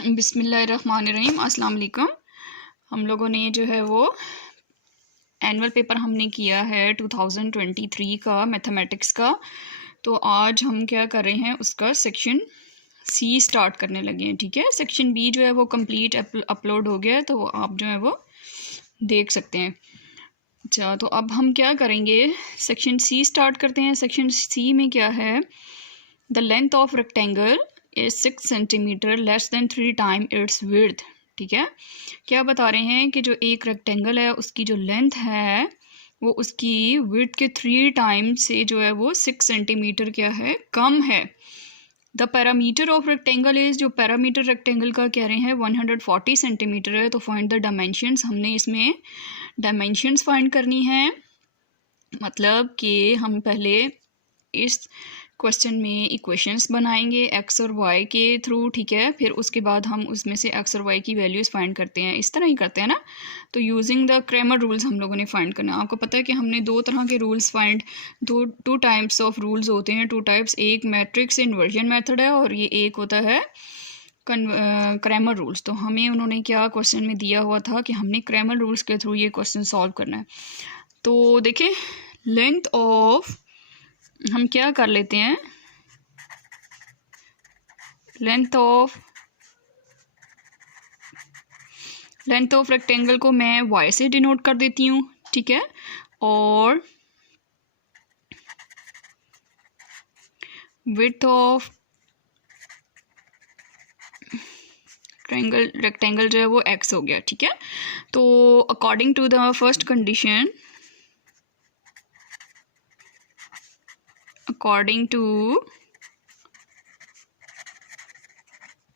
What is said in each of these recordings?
बिस्मिल्लाहिर्रहमानिर्रहीम, अस्सलाम वालेकुम। हम लोगों ने जो है वो एनुअल पेपर हमने किया है 2023 का मैथमेटिक्स का। तो आज हम क्या कर रहे हैं, उसका सेक्शन सी स्टार्ट करने लगे हैं। ठीक है, सेक्शन बी जो है वो कंप्लीट अपलोड हो गया है, तो आप जो है वो देख सकते हैं। अच्छा, तो अब हम क्या करेंगे, सेक्शन सी स्टार्ट करते हैं। सेक्शन सी में क्या है, the length of rectangle is 6 centimetre less than 3 time it's width. ठीक है, क्या बता रहे हैं कि जो एक रेक्टेंगल है उसकी जो लेंथ है वो उसकी विड्थ के 3 टाइम से जो है वो 6 सेंटीमीटर क्या है, कम है। The parameter of rectangle is, जो पैरामीटर रेक्टेंगल का कह रहे हैं 140 सेंटीमीटर है। तो फाइंड द डायमेंशंस, हमने इसमें डायमेंशंस फाइंड करनी है। मतलब कि हम पहले इस क्वेश्चन में इक्वेशंस बनाएंगे एक्स और वाई के थ्रू। ठीक है, फिर उसके बाद हम उसमें से एक्स और वाई की वैल्यूज़ फाइंड करते हैं। इस तरह ही करते हैं ना। तो यूजिंग द क्रैमर रूल्स हम लोगों ने फाइंड करना। आपको पता है कि हमने दो तरह के rules find, two types of rules होते हैं, टू टाइप्स। एक मैट्रिक्स इन्वर्जन मेथड है और ये एक होता है क्रैमर रूल्स। तो हमें उन्होंने क्या क्वेश्चन में दिया हुआ था कि हमने क्रैमर रूल्स के थ्रू ये क्वेश्चन सॉल्व करना है। तो देखें, लेंथ ऑफ, हम क्या कर लेते हैं, लेंथ ऑफ रेक्टेंगल को मैं y से डिनोट कर देती हूँ। ठीक है, और विड्थ ऑफ रेक्टेंगल जो है वो x हो गया। ठीक है, तो according to the first condition,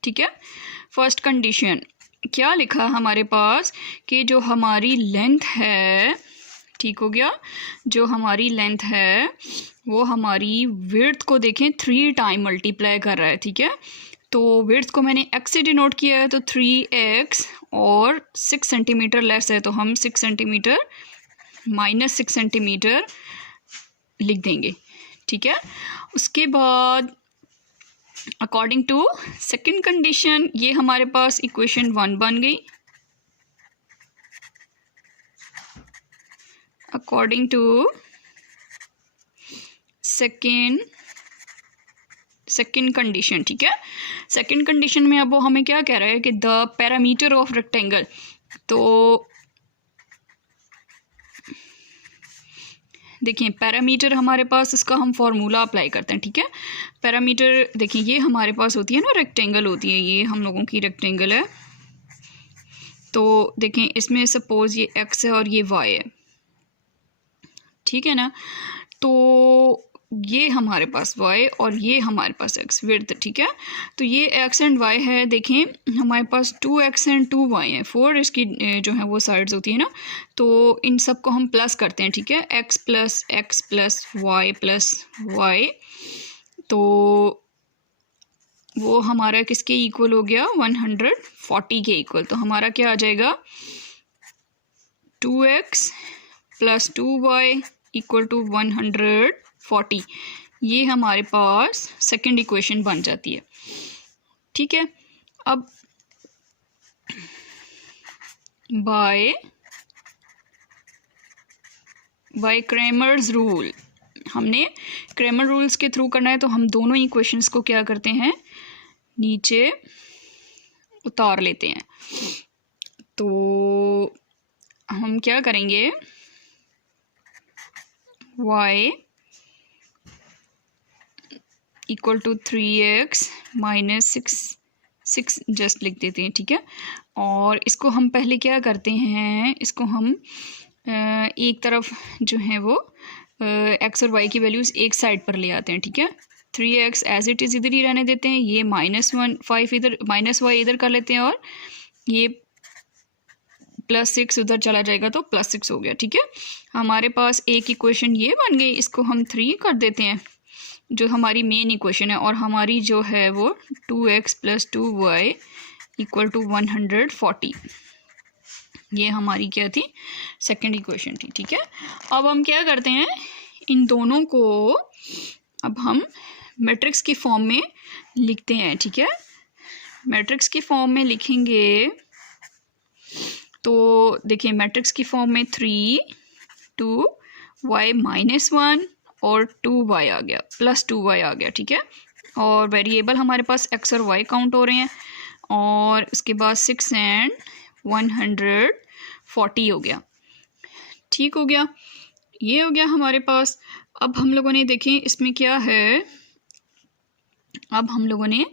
ठीक है, फर्स्ट कंडीशन क्या लिखा हमारे पास कि जो हमारी लेंथ है, ठीक हो गया, जो हमारी लेंथ है वो हमारी विड्थ को देखें 3 टाइम मल्टीप्लाई कर रहा है। ठीक है, तो विड्थ को मैंने x से डिनोट किया है, तो 3x, और 6 सेंटीमीटर लेस है तो हम 6 सेंटीमीटर माइनस 6 सेंटीमीटर लिख देंगे। ठीक है, उसके बाद अकॉर्डिंग टू सेकंड कंडीशन, ये हमारे पास इक्वेशन 1 बन गई। अकॉर्डिंग टू सेकंड कंडीशन, ठीक है, सेकंड कंडीशन में अब वो हमें क्या कह रहा है कि द पैरामीटर ऑफ रेक्टेंगल। तो देखिए, पैरामीटर हमारे पास, इसका हम फॉर्मूला अप्लाई करते हैं। ठीक है, पैरामीटर देखिए, ये हमारे पास होती है ना, रेक्टेंगल होती है, ये हम लोगों की रेक्टेंगल है। तो देखें, इसमें सपोज ये x है और ये y है। ठीक है ना, तो ये हमारे पास y और ये हमारे पास x विड्थ। ठीक है, तो ये x एंड y है। देखें, हमारे पास 2x एंड 2y है, 4 इसकी जो है वो साइड्स होती है ना। तो इन सब को हम प्लस करते हैं। ठीक है, x plus x plus y plus y, तो वो हमारा किसके इक्वल हो गया, 140 के इक्वल। तो हमारा क्या आ जाएगा, 2x plus 2y equal to 140। ये हमारे पास सेकंड इक्वेशन बन जाती है। ठीक है, अब बाय क्रैमर्स रूल, हमने क्रैमर रूल्स के थ्रू करना है। तो हम दोनों इक्वेशंस को क्या करते हैं, नीचे उतार लेते हैं। तो हम क्या करेंगे, y equal to 3x minus 6 just लिख देते हैं। ठीक है, और इसको हम पहले क्या करते हैं, इसको हम एक तरफ जो है वो x और y की वैल्यूज़ एक साइड पर ले आते हैं। ठीक है, 3x एज इट इज़ इधर ही रहने देते हैं, ये -5 इधर, -y इधर कर लेते हैं, और ये +6 उधर चला जाएगा तो +6 हो गया। ठीक है, हमारे पास एक इक्वेशन ये बन गई, इसको हम 3 कर देते हैं, जो हमारी मेन इक्वेशन है। और हमारी जो है वो 2x plus 2y equal to 140, ये हमारी क्या थी, सेकंड इक्वेशन थी। ठीक है, अब हम क्या करते हैं, इन दोनों को अब हम मैट्रिक्स की फॉर्म में लिखते हैं। ठीक है, मैट्रिक्स की फॉर्म में लिखेंगे तो देखिए मैट्रिक्स की फॉर्म में 3 2 y -1 और 2y आ गया प्लस 2y आ गया, ठीक है। और वेरिएबल हमारे पास x और y काउंट हो रहे हैं और उसके बाद 6 एंड 140 हो गया, ठीक हो गया। ये हो गया हमारे पास। अब हम लोगों ने देखें इसमें क्या है, अब हम लोगों ने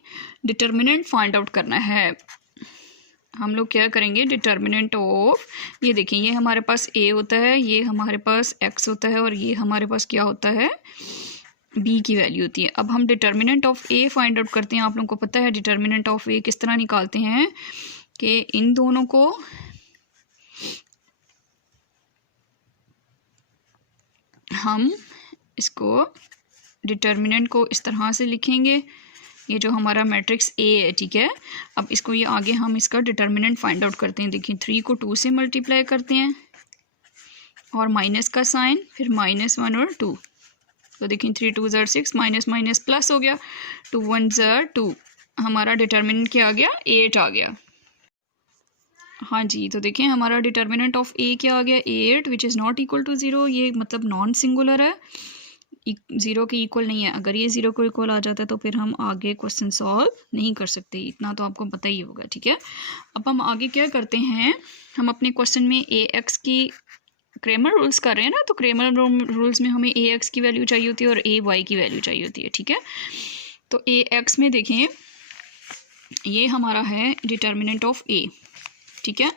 डिटर्मिनेंट फाइंड आउट करना है। हम लोग क्या करेंगे, डिटर्मिनेंट ऑफ, ये देखें ये हमारे पास a होता है, ये हमारे पास x होता है और ये हमारे पास क्या होता है, b की वैल्यू होती है। अब हम determinant of a find out करते हैं। आप लोगों को पता है डिटर्मिनेंट ऑफ a किस तरह निकालते हैं कि इन दोनों को हम इसको डिटर्मिनेंट को इस तरह से लिखेंगे, ये जो हमारा मैट्रिक्स A है, ठीक है। अब इसको ये आगे हम इसका डिटर्मिनेंट फाइंड आउट करते हैं। देखिए 3 को 2 से मल्टीप्लाई करते हैं और माइनस का साइन, फिर -1 और 2, तो देखिए 3 2 ज़र 6, माइनस माइनस प्लस हो गया, 2 1 ज़र 2, हमारा डिटर्मिनेंट क्या आ गया, 8 आ गया। हाँ जी, तो देखें हमारा डिटर्मिनेंट ऑफ A क्या आ गया, 8 which is not equal to 0। ये मतलब नॉन सिंगुलर है, 0 के इक्वल नहीं है। अगर ये 0 को इक्वल आ जाता है तो फिर हम आगे क्वेश्चन सॉल्व नहीं कर सकते, इतना तो आपको पता ही होगा, ठीक है। अब हम आगे क्या करते हैं, हम अपने क्वेश्चन में AX की क्रेमर रूल्स कर रहे हैं ना, तो क्रेमर रूल्स में हमें AX की वैल्यू चाहिए होती है और AY की वैल्यू चाहिए होती है, ठीक है। तो AX में देखें ये हमारा है डिटर्मिनेंट ऑफ A, ठीक है,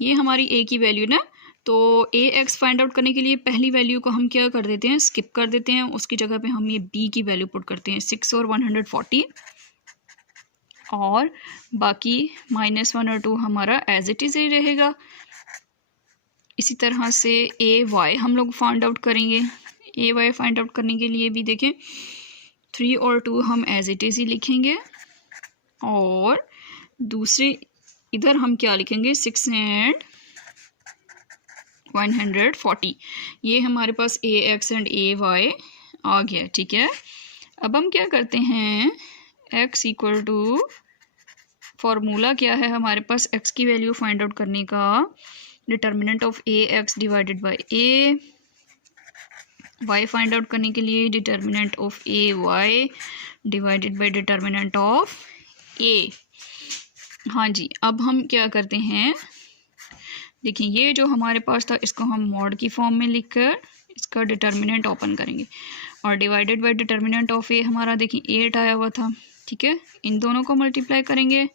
ये हमारी A की वैल्यू ना। तो AX फाइंड आउट करने के लिए पहली वैल्यू को हम क्या कर देते हैं, स्किप कर देते हैं, उसकी जगह पे हम ये B की वैल्यू पुट करते हैं 6 और 140, और बाकी -1 और 2 हमारा एज इट इज़ ही रहेगा। इसी तरह से AY हम लोग फाइंड आउट करेंगे। AY फाइंड आउट करने के लिए भी देखें 3 और 2 हम एज इट इज़ ही लिखेंगे और दूसरे इधर हम क्या लिखेंगे, 6 एंड 140, ये हमारे पास AX एंड AY आ गया, ठीक है। अब हम क्या करते हैं, x इक्वल टू, फॉर्मूला क्या है हमारे पास x की वैल्यू फाइंड आउट करने का, determinant of AX divided by A, y find out करने के लिए determinant of AY divided by determinant of A। हाँ जी, अब हम क्या करते हैं, देखिए ये जो हमारे पास था इसको हम मॉड की फॉर्म में लिखकर इसका डिटर्मिनेंट ओपन करेंगे और divided by determinant of A हमारा देखिए 8 आया हुआ था, ठीक है। इन दोनों को मल्टीप्लाई करेंगे,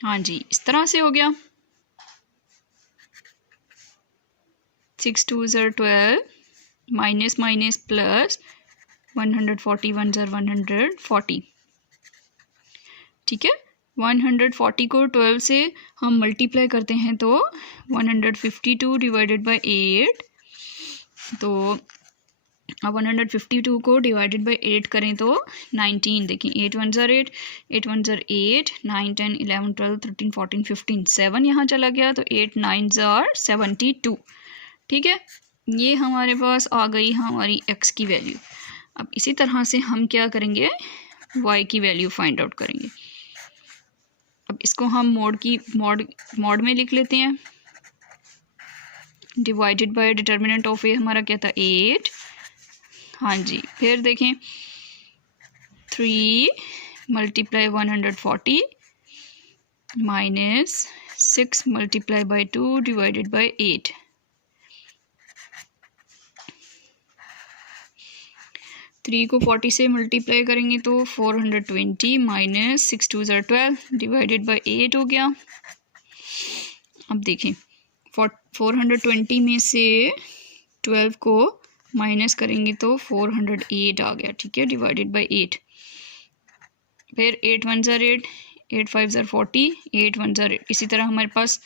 हाँ जी इस तरह से हो गया, 6 2 ज़र 12, माइनस माइनस प्लस 140 1 ज़र 140, ठीक है। 140 को 12 से हम मल्टीप्लाई करते हैं तो 152 डिवाइडेड बाय 8, तो अब 152 को डिवाइडेड बाय 8 करें तो 19, देखिए 8 1 ज़र 8, 8 1 ज़र 8, 9 10 11 12 13 14 15 7 यहाँ चला गया, तो 8 9 ज़र 72, ठीक है। ये हमारे पास आ गई हमारी x की वैल्यू। अब इसी तरह से हम क्या करेंगे, y की वैल्यू फाइंड आउट करेंगे। अब इसको हम मॉड में लिख लेते हैं, divided by determinant of A हमारा क्या था 8, हाँ जी। फिर देखें 3 multiply 140 minus 6 multiply by 2 divided by 8, three को 40 से मल्टीप्लाई करेंगे तो 420 माइनस 6 2 ज़र 12 डिवाइडेड बाय 8 हो गया। अब देखें 420 में से 12 को माइनस करेंगे तो 408 आ गया, ठीक है, डिवाइडेड बाय 8। फिर 8 1 ज़र 8, 8 5 ज़र 40, 8 1 ज़र 8। इसी तरह हमारे पास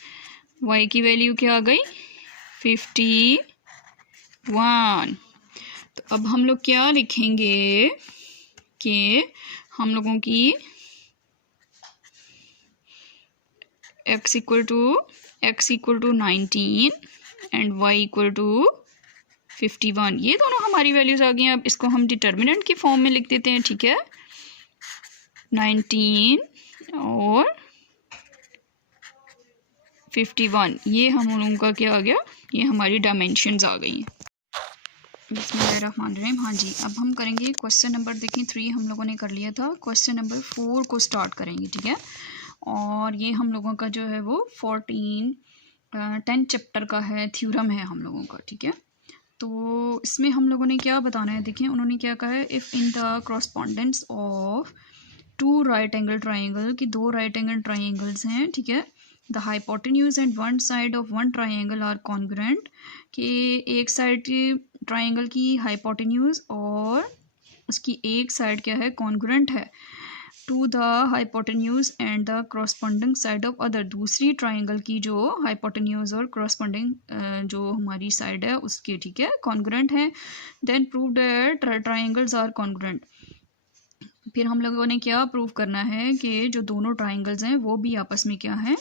y की वैल्यू क्या आ गई 51। तो अब हम लोग क्या लिखेंगे कि हम लोगों की x equal to 19 and y equal to 51, ये दोनों हमारी वैल्यूज़ आ गई हैं। अब इसको हम डिटर्मिनेंट की फॉर्म में लिख देते हैं, ठीक है। 19 और 51, ये हम लोगों का क्या आ गया, ये हमारी डायमेंशंस आ गई हैं। बिस्मिल्लाहिर्रहमानिर्रहीम। हाँ जी, अब हम करेंगे क्वेश्चन नंबर, देखिए 3 हम लोगों ने कर लिया था, क्वेश्चन नंबर 4 को स्टार्ट करेंगे, ठीक है। और ये हम लोगों का जो है वो 10 चैप्टर का है, थ्योरम है हम लोगों का, ठीक है। तो इसमें हम लोगों ने क्या बताना है, देखिए उन्होंने क्या कहा है, if in the correspondence of 2 right angle triangle, की 2 राइट एंगल ट्राइंगल्स हैं, ठीक है। The hypotenuse and one side of one triangle are congruent, कि एक साइड ट्राइंगल की हाइपोटेन्यूज और उसकी एक साइड क्या है, कॉन्ग्रुएंट है to the hypotenuse and the corresponding side of other, दूसरी ट्राइंगल की जो हाइपोटेन्यूज और करस्पॉन्डिंग जो हमारी साइड है उसके, ठीक है, कॉन्ग्रुएंट है। Then prove that triangles are congruent, फिर हम लोगों ने क्या प्रूव करना है कि जो दोनों ट्राइंगल्स हैं वो भी आपस में क्या है,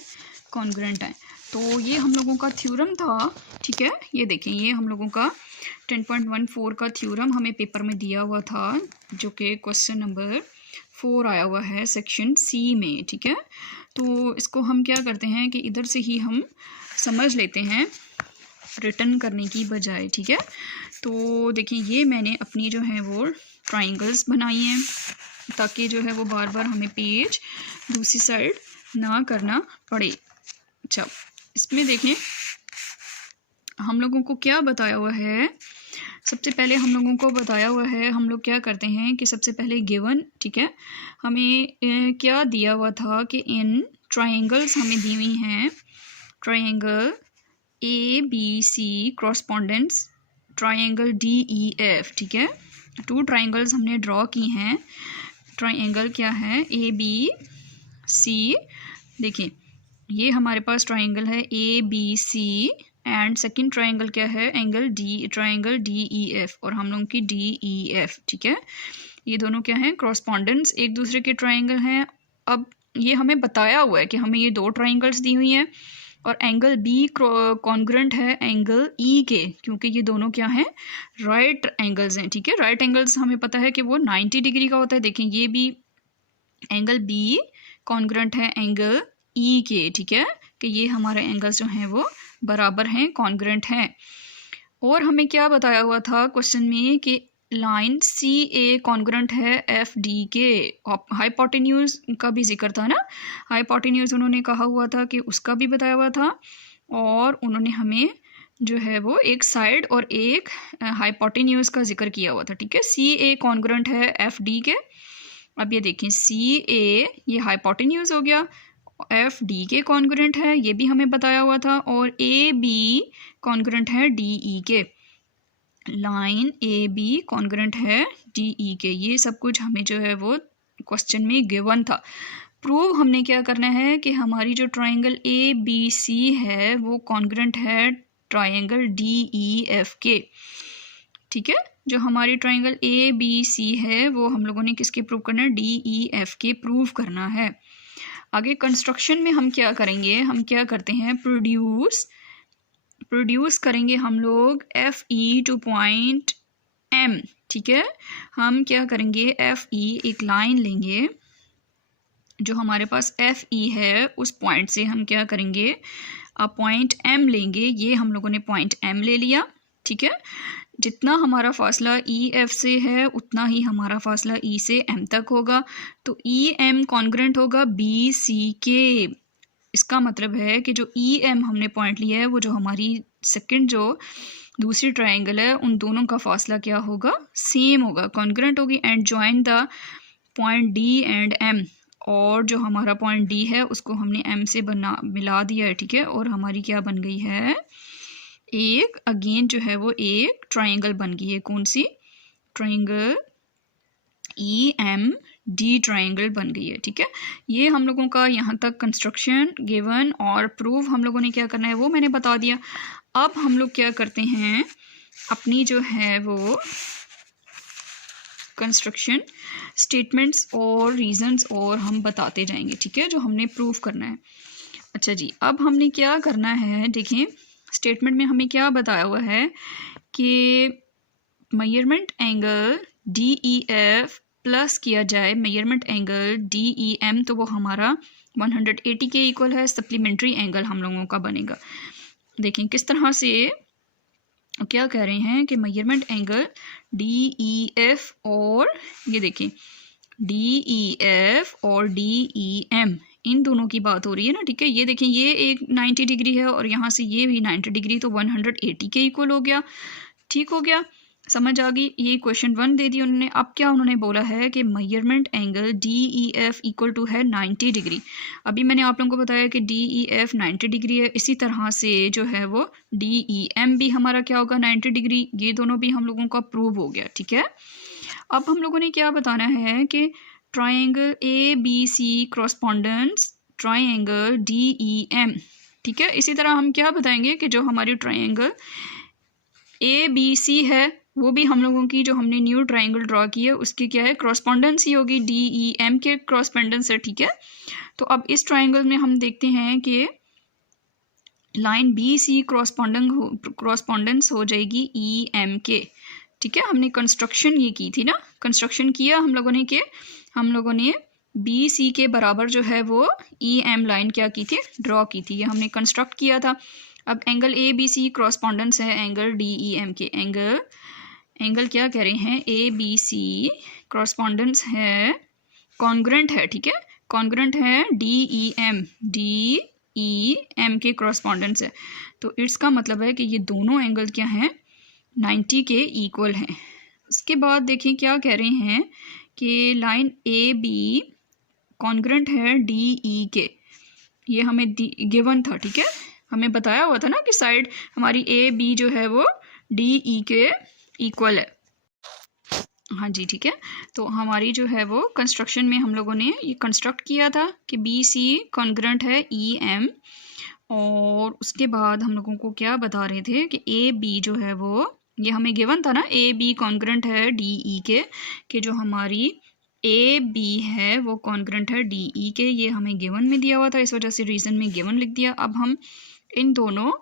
कॉन्ग्रुएंट हैं। तो ये हम लोगों का थ्योरम था, ठीक है। ये देखें, ये हम लोगों का 10.14 का थ्योरम हमें पेपर में दिया हुआ था, जो कि क्वेश्चन नंबर 4 आया हुआ है सेक्शन सी में, ठीक है। तो इसको हम क्या करते हैं कि इधर से ही हम समझ लेते हैं रिटर्न करने की बजाय, ठीक है। तो देखिए, ये मैंने अपनी जो है वो ट्राइंगल्स बनाई हैं, ताकि जो है वो बार बार हमें पेज दूसरी साइड ना करना पड़े। अच्छा, इसमें देखें हम लोगों को क्या बताया हुआ है, सबसे पहले हम लोगों को बताया हुआ है, हम लोग क्या करते हैं कि सबसे पहले गिवन, ठीक है, हमें क्या दिया हुआ था कि इन ट्राइंगल्स हमें दी हुई हैं, triangle ABC correspondence triangle DEF, ठीक है। 2 ट्राइंगल्स हमने ड्रॉ की हैं, ट्राइंगल क्या है, ABC, देखिए ये हमारे पास ट्राइंगल है ABC एंड सेकंड ट्राइंगल क्या है, ट्राइंगल DEF, और हम लोगों की DEF, ठीक है। ये दोनों क्या हैं, कॉरस्पॉन्डेंस एक दूसरे के ट्राइंगल हैं। अब ये हमें बताया हुआ है कि हमें ये 2 ट्राइंगल्स दी हुई हैं और एंगल B कॉन्ग्रुएंट है एंगल E के, क्योंकि ये दोनों क्या हैं, राइट एंगल्स हैं, ठीक है। राइट एंगल्स हमें पता है कि वो 90 डिग्री का होता है। देखें, ये भी एंगल B कॉन्ग्रुएंट है एंगल E के, ठीक है, कि ये हमारे एंगल्स जो हैं वो बराबर हैं, कॉन्ग्रुएंट हैं। और हमें क्या बताया हुआ था क्वेश्चन में कि लाइन CA कॉन्ग्रुएंट है FD के, हाइपोटेन्यूज का भी जिक्र था ना, हाइपोटेन्यूज उन्होंने कहा हुआ था कि उसका भी बताया हुआ था, और उन्होंने हमें जो है वो एक साइड और एक हाइपोटेन्यूज का जिक्र किया हुआ था, ठीक है। CA कॉन्ग्रुएंट है FD के। अब ये देखें, CA ये हाइपोटेन्यूज हो गया, FD के कॉन्ग्रुएंट है, ये भी हमें बताया हुआ था, और AB कॉन्ग्रुएंट है DE के, लाइन AB कॉन्ग्रुएंट है DE के। ये सब कुछ हमें जो है वो क्वेश्चन में गिवन था। प्रूव हमने क्या करना है कि हमारी जो ट्राइंगल ABC है वो कॉन्ग्रुएंट है ट्राइंगल DEF के, ठीक है। जो हमारी ट्राइंगल ABC है वो हम लोगों ने किसके प्रूव करना है, DEF के प्रूव करना है। आगे कंस्ट्रक्शन में हम क्या करेंगे, हम क्या करते हैं, प्रोड्यूस करेंगे हम लोग FE टू पॉइंट M, ठीक है। हम क्या करेंगे, FE एक लाइन लेंगे, जो हमारे पास FE है उस पॉइंट से हम क्या करेंगे, पॉइंट M लेंगे। ये हम लोगों ने पॉइंट M ले लिया, ठीक है। जितना हमारा फासला EF से है उतना ही हमारा फासला E से M तक होगा, तो EM कॉन्ग्रुएंट होगा BC के। इसका मतलब है कि जो EM हमने पॉइंट लिया है वो जो हमारी सेकंड जो दूसरी ट्राइंगल है उन दोनों का फासला क्या होगा, सेम होगा, कॉन्ग्रुएंट होगी। And join the point D and M, और जो हमारा पॉइंट D है उसको हमने M से मिला दिया है, ठीक है। और हमारी क्या बन गई है, एक अगेन जो है वो एक ट्राइंगल बन गई है, कौन सी, ट्राइंगल EMD ट्राइंगल बन गई है, ठीक है। ये हम लोगों का यहाँ तक कंस्ट्रक्शन गिवन और प्रूफ हम लोगों ने क्या करना है वो मैंने बता दिया। अब हम लोग क्या करते हैं, अपनी जो है वो कंस्ट्रक्शन स्टेटमेंट्स और रीजंस और हम बताते जाएंगे, ठीक है, जो हमने प्रूफ करना है। अच्छा जी, अब हमने क्या करना है, देखें स्टेटमेंट में हमें क्या बताया हुआ है कि मेजरमेंट एंगल DEF प्लस किया जाए मेजरमेंट एंगल DEM, तो वो हमारा 180 के इक्वल है। सप्लीमेंट्री एंगल हम लोगों का बनेगा। देखें किस तरह से क्या कह रहे हैं कि मेजरमेंट एंगल DEF और ये देखें DEF और DEM इन दोनों की बात हो रही है ना, ठीक है। ये देखें ये एक 90 डिग्री है और यहाँ से ये भी 90 डिग्री, तो 180 के इक्वल हो गया। ठीक हो गया, समझ आ गई। ये क्वेश्चन 1 दे दी उन्होंने। अब क्या उन्होंने बोला है कि measurement angle DEF equal to है 90 डिग्री। अभी मैंने आप लोगों को बताया कि DEF 90 डिग्री है, इसी तरह से जो है वो DEM भी हमारा क्या होगा 90 डिग्री। ये दोनों भी हम लोगों का प्रूव हो गया, ठीक है। अब हम लोगों ने क्या बताना है कि ट्राइंगल ABC क्रॉसपोंडेंस ट्राइंगल DEM, ठीक है। इसी तरह हम क्या बताएंगे कि जो हमारी ट्राइंगल ABC है वो भी हम लोगों की जो हमने न्यू ट्राइंगल ड्रॉ की है उसकी क्या है क्रॉसपोंडेंस ही होगी DEM के क्रॉसपोंडेंस है, ठीक है। तो अब इस ट्राइंगल में हम देखते हैं कि लाइन BC क्रॉसपोंडेंस हो जाएगी EM के, ठीक है। हमने कंस्ट्रक्शन ये की थी ना, कंस्ट्रक्शन किया हम लोगों ने कि हम लोगों ने BC के बराबर जो है वो EM लाइन क्या की थी, ड्रॉ की थी। ये हमने कंस्ट्रक्ट किया था। अब एंगल ABC क्रॉसपोंडेंस है एंगल DEM के। एंगल क्या कह रहे हैं ABC क्रॉसपोंडेंस है, कॉन्ग्रेंट है, ठीक है, कॉन्ग्रेंट है DEM के क्रॉसपोंडेंस है। तो इसका मतलब है कि ये दोनों एंगल क्या हैं 90 के इक्वल हैं। उसके बाद देखिए क्या कह रहे हैं कि लाइन AB कॉन्ग्रेंट है DE के। ये हमें गिवन था, ठीक है, हमें बताया हुआ था ना कि साइड हमारी AB जो है वो DE के इक्वल है। हाँ जी, ठीक है। तो हमारी जो है वो कंस्ट्रक्शन में हम लोगों ने ये कंस्ट्रक्ट किया था कि BC कॉन्ग्रेंट है EM, और उसके बाद हम लोगों को क्या बता रहे थे कि AB जो है वो ये हमें गिवन था ना, AB कॉन्ग्रेंट है DE के, कि जो हमारी AB है वो कॉन्ग्रेंट है DE के। ये हमें गिवन में दिया हुआ था, इस वजह से रीजन में गिवन लिख दिया। अब हम इन दोनों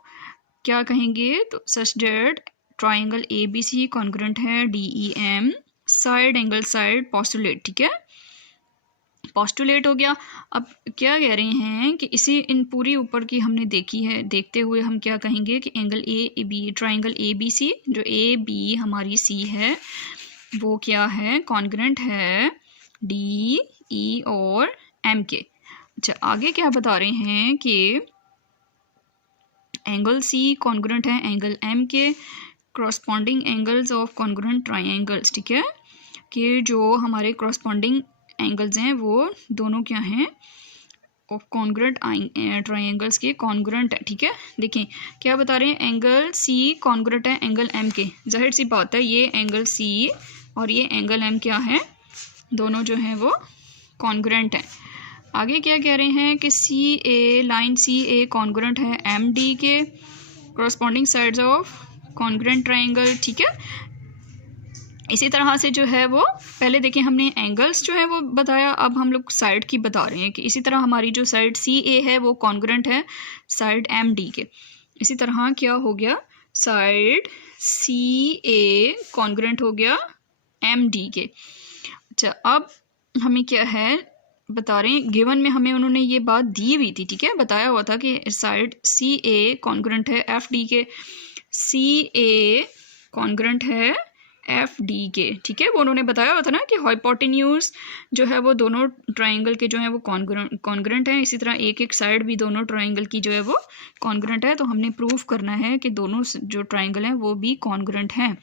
क्या कहेंगे, तो such that triangle ABC congruent है DEM, side angle side postulate, ठीक है, पोस्टुलेट हो गया। अब क्या कह रहे हैं कि इसी इन पूरी ऊपर की हमने देखी है, देखते हुए हम क्या कहेंगे कि एंगल AB ट्राइंगल ABC जो AB हमारी C है वो क्या है, कॉन्ग्रेंट है DE और M के। अच्छा, आगे क्या बता रहे हैं कि एंगल C कॉन्ग्रेंट है एंगल M के, corresponding angles of congruent triangles, ठीक है, कि जो हमारे क्रॉसपोंडिंग एंगल्स हैं वो दोनों क्या हैं ऑफ कॉन्ग्रेंट ट्राइंगल्स के कॉन्ग्रेंट है, ठीक है। देखें क्या बता रहे हैं, एंगल C कॉन्ग्रेंट है एंगल M के। जाहिर सी बात है ये एंगल C और ये एंगल M क्या है, दोनों जो हैं वो कॉन्ग्रेंट हैं। आगे क्या कह रहे हैं कि CA लाइन CA कॉन्ग्रेंट है MD के, corresponding sides of congruent triangle, ठीक है। इसी तरह से जो है वो पहले देखें हमने एंगल्स जो है वो बताया, अब हम लोग साइड की बता रहे हैं कि इसी तरह हमारी जो साइड CA है वो कॉन्ग्रेंट है साइड MD के। इसी तरह क्या हो गया, साइड CA कॉन्ग्रेंट हो गया MD के। अच्छा, अब हमें क्या है बता रहे हैं, गिवन में हमें उन्होंने ये बात दी हुई थी, ठीक है, बताया हुआ था कि साइड CA कॉन्ग्रेंट है FD के, CA कॉन्ग्रेंट है FD के, ठीक है। वो उन्होंने बताया हुआ था ना कि हाइपोटेन्यूज जो है वो दोनों ट्राइंगल के जो है वो कॉन्ग्रेंट हैं। इसी तरह एक एक साइड भी दोनों ट्राइंगल की जो है वो कॉन्ग्रेंट है। तो हमने प्रूव करना है कि दोनों जो ट्राइंगल हैं वो भी कॉन्ग्रेंट हैं,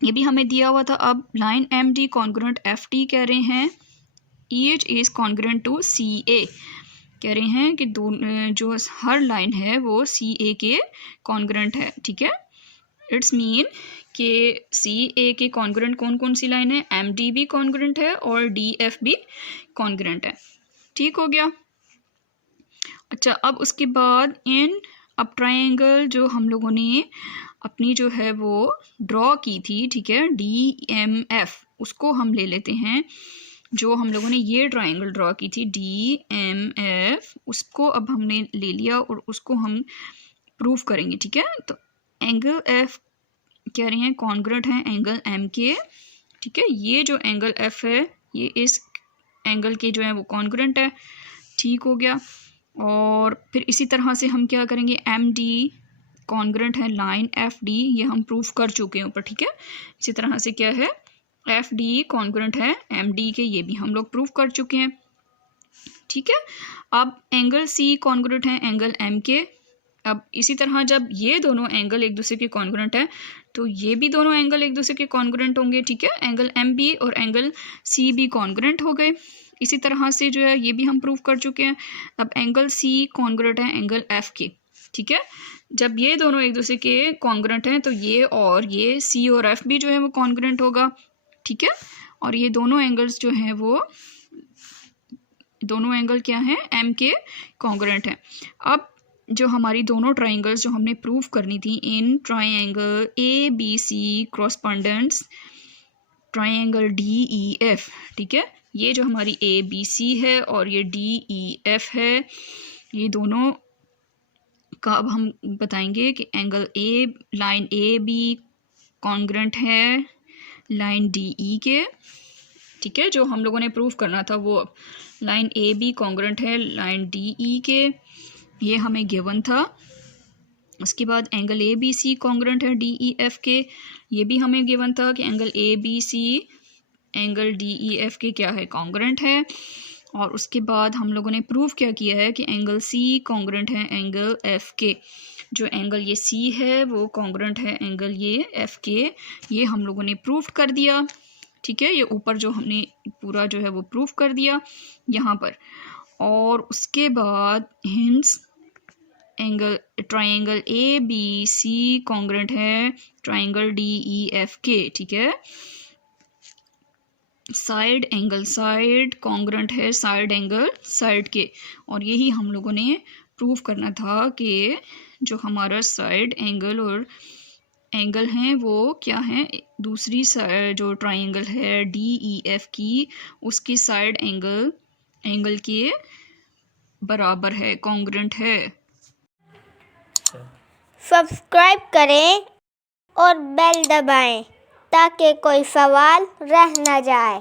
ये भी हमें दिया हुआ था। अब लाइन MD कॉन्ग्रेंट FD कह रहे हैं, each is congruent to CA, कह रहे हैं कि जो हर लाइन है वो CA के कॉन्ग्रेंट है, ठीक है। इट्स मीन कि CA के कॉन्ग्रेंट कौन कौन सी लाइन है, MD भी कॉन्ग्रेंट है और DF भी कॉन्ग्रेंट है, ठीक हो गया। अच्छा, अब उसके बाद अब ट्राइंगल जो हम लोगों ने अपनी जो है वो ड्रॉ की थी, ठीक है, DMF, उसको हम ले लेते हैं। जो हम लोगों ने ये ट्राइंगल ड्रॉ की थी DMF, उसको अब हमने ले लिया और उसको हम प्रूफ करेंगे, ठीक है। तो एंगल एफ कह रहे हैं कॉन्ग्रुएंट है एंगल एम के, ठीक है। ये जो एंगल एफ है ये इस एंगल के जो है वो कॉन्ग्रुएंट है, ठीक हो गया। और फिर इसी तरह से हम क्या करेंगे, एम डी कॉन्ग्रुएंट है लाइन एफ डी, ये हम प्रूफ कर चुके हैं ऊपर, ठीक है। इसी तरह से क्या है, एफ डी कॉन्ग्रुएंट है एम डी के, ये भी हम लोग प्रूफ कर चुके हैं, ठीक है। अब एंगल सी कॉन्ग्रुएंट है एंगल एम के। अब इसी तरह जब ये दोनों एंगल एक दूसरे के कॉन्ग्रुएंट है तो ये भी दोनों एंगल एक दूसरे के कॉन्ग्रुएंट होंगे, ठीक है। एंगल एम बी और एंगल सी बी कॉन्ग्रुएंट हो गए। इसी तरह से जो है ये भी हम प्रूफ कर चुके हैं। अब एंगल सी कॉन्ग्रुएंट है एंगल एफ के, ठीक है। जब ये दोनों एक दूसरे के कॉन्ग्रुएंट हैं तो ये सी और एफ भी जो है वो कॉन्ग्रुएंट होगा, ठीक है। और ये दोनों एंगल्स जो हैं वो दोनों एंगल क्या हैं, एम के कॉन्ग्रुएंट हैं। अब जो हमारी दोनों ट्राइंगल्स जो हमने प्रूफ करनी थी इन triangle A B C correspondence triangle D E F, ठीक है। ये जो हमारी ए बी सी है और ये डी ई एफ है, ये दोनों का अब हम बताएंगे कि angle A line A B congruent है लाइन डी ई के, ठीक है। जो हम लोगों ने प्रूफ करना था वो लाइन ए बी कॉन्ग्रुएंट है लाइन डी ई के, ये हमें गिवन था। उसके बाद angle A B C congruent है डी ई एफ के, ये भी हमें गिवन था कि angle A B C angle D E F के क्या है, कॉन्ग्रुएंट है। और उसके बाद हम लोगों ने प्रूफ क्या किया है कि एंगल सी कॉन्ग्रुएंट है एंगल एफ के, जो एंगल ये सी है वो कॉन्ग्रुएंट है एंगल ये एफ के, ये हम लोगों ने प्रूफ कर दिया, ठीक है। ये ऊपर जो हमने पूरा जो है वो प्रूफ कर दिया यहाँ पर। और उसके बाद hence angle triangle A B C congruent है ट्राइंगल डी ई एफ के, ठीक है। साइड एंगल साइड कॉन्ग्रुएंट है साइड एंगल साइड के, और यही हम लोगों ने प्रूफ करना था कि जो हमारा साइड एंगल और एंगल हैं वो क्या हैं, दूसरी जो ट्राइंगल है डी ई एफ की उसकी साइड एंगल के बराबर है, कॉन्ग्रुएंट है। सब्सक्राइब करें और बेल दबाएं ताकि कोई सवाल रह न जाए।